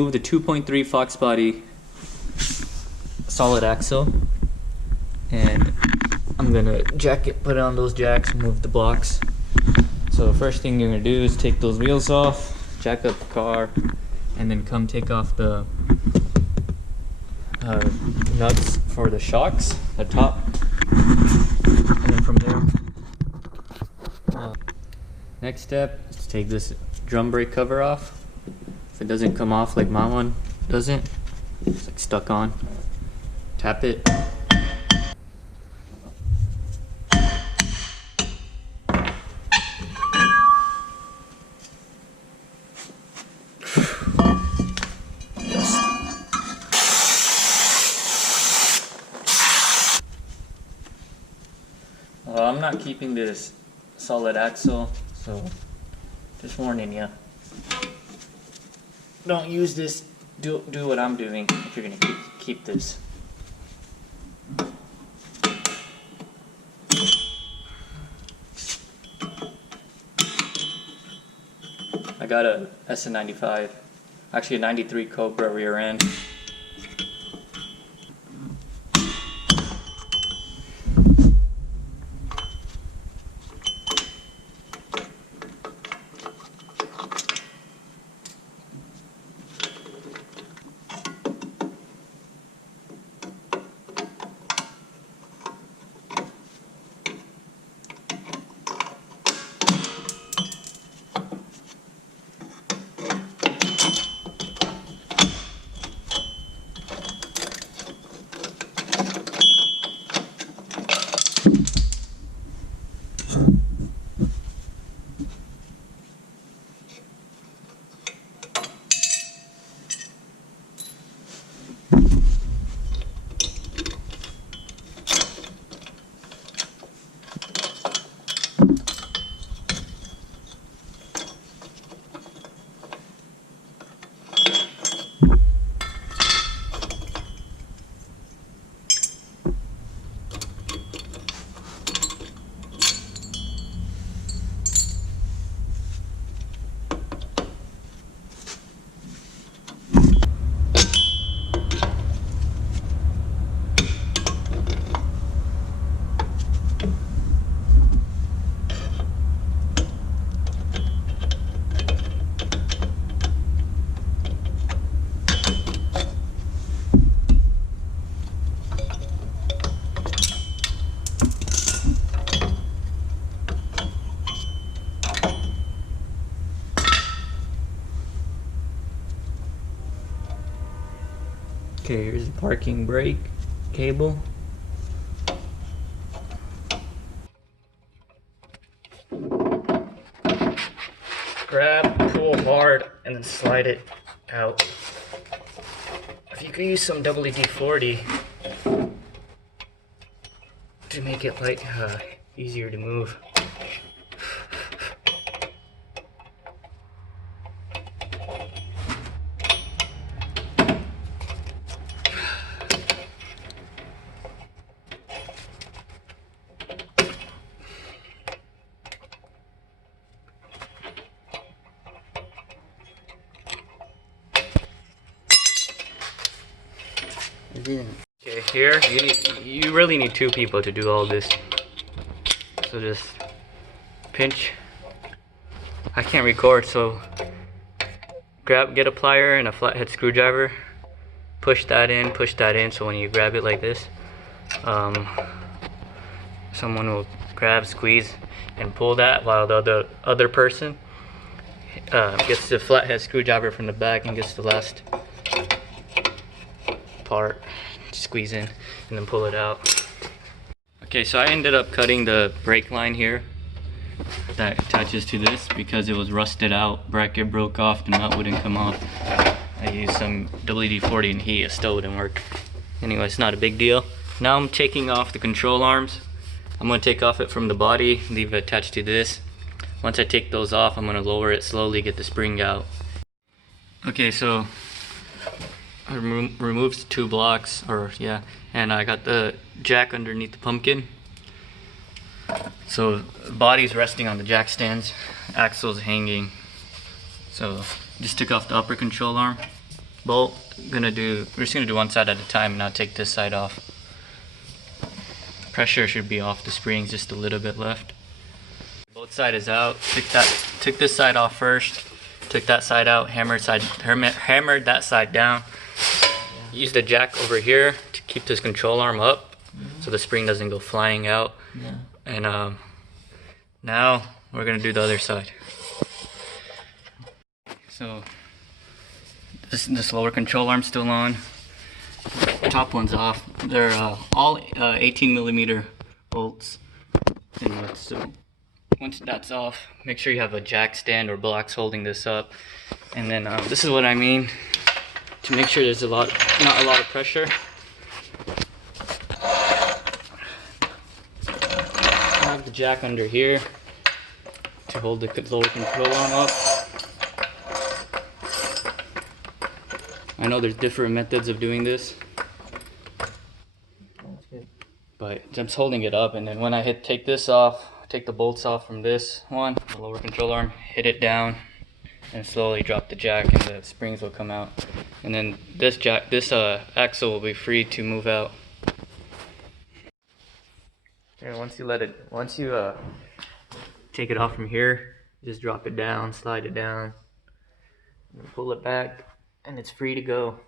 Move the 2.3 Foxbody solid axle, and I'm gonna jack it, put it on those jacks, move the blocks. So the first thing you're gonna do is take those wheels off, jack up the car, and then come take off the nuts for the shocks, the top, and then from there, next step is to take this drum brake cover off. If it doesn't come off like my one doesn't, it's like stuck on, tap it. I'm not keeping this solid axle, so just warning you. Don't use this. Do what I'm doing if you're gonna keep this. I got a SN95, actually a 93 Cobra rear end. Okay, here's the parking brake cable. Grab, pull hard, and then slide it out. If you could use some WD-40 to make it like easier to move. Okay, here you really need two people to do all this. So just pinch. I can't record, so get a plier and a flathead screwdriver. Push that in. So when you grab it like this, someone will grab, squeeze, and pull that, while the other person gets the flathead screwdriver from the back and gets the last part, squeeze in, and then pull it out. Okay, so I ended up cutting the brake line here that attaches to this because it was rusted out. Bracket broke off, the nut wouldn't come off. I used some WD-40 and heat, it still wouldn't work. Anyway, it's not a big deal. Now I'm taking off the control arms. I'm going to take off it from the body, leave it attached to this. Once I take those off, I'm going to lower it slowly, get the spring out. Okay, so I removed 2 blocks, and I got the jack underneath the pumpkin. So the body's resting on the jack stands, axle's hanging. So just took off the upper control arm. bolt. We're just gonna do one side at a time, and I'll take this side off. Pressure should be off the springs, just a little bit left. Both side is out. Took this side off first. Took that side out. Hammered that side down. Use the jack over here to keep this control arm up, so the spring doesn't go flying out. And now we're gonna do the other side. So this lower control arm's still on. Top one's off. They're all 18 millimeter bolts. And so once that's off, make sure you have a jack stand or blocks holding this up. And then this is what I mean to make sure there's not a lot of pressure. I have the jack under here to hold the lower control arm up. I know there's different methods of doing this, but I'm just holding it up, and then when I take this off, take the bolts off from this one, the lower control arm, hit it down, and slowly drop the jack, and the springs will come out. And then this axle will be free to move out. And once you take it off from here, just drop it down, slide it down, and pull it back, and it's free to go.